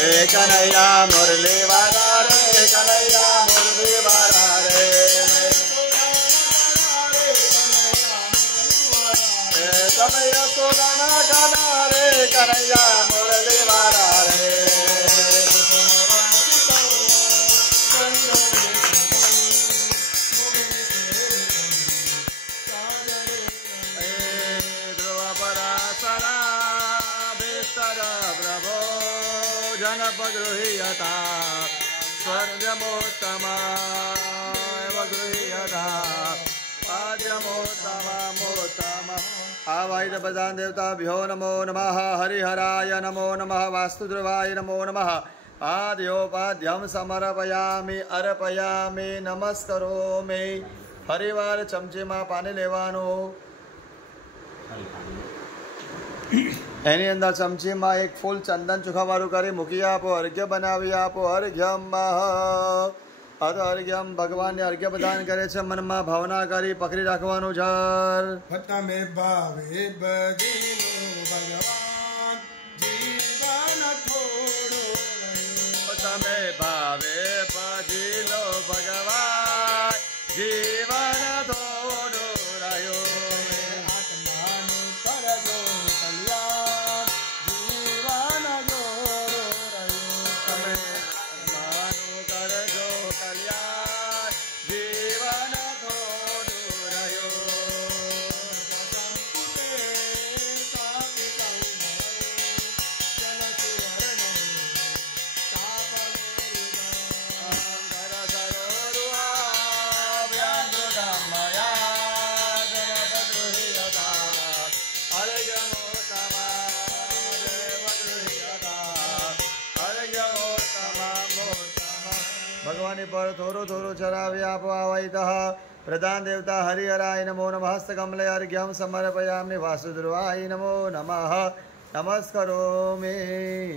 कन्हैया मुरली वाला रे कन्हैया मुरली वाला रे कन्हैया तो गाना गाना रे कन्हैया मुरली वाला रे गृह्यता स्वर्गमोत्तमगृह्यता आद्यमोत्तमोत्तम आवाहित प्रधान देवताभ्यो नमो नमः हरिहराय नमो नमः वास्तुध्रुवाय नमो नमः आद्योपाद्यं समर्पयामि अर्पयामि नमस्करोमि फरीवार चमचीમાં પાણી લેવાનું એની અંદર ચમચીમાં એક ફૂલ ચંદન ચોખાવાળું કરી મૂકી આપો અર્ઘ્ય બનાવી આપો અર્ઘ્યમ અથ અર્ઘ્યમ ભગવાનને અર્ઘ્ય પ્રદાન કરે છે મનમાં ભાવના કરી પકડી રાખવાનું જર તમે ભાવે ભજીલો ભગવાન જીવન થોડો તમે ભાવે ભજીલો ભગવાન જીવન થોડો રહ્યો भगवान पर थोरो थोरो चरावे आपो आवाहितः प्रधान देवता हरिहराय नमो नमः हस्तकमले अर्घ्यं समर्पयामि वासुदेवाय नमो नमः नमस्करोमि।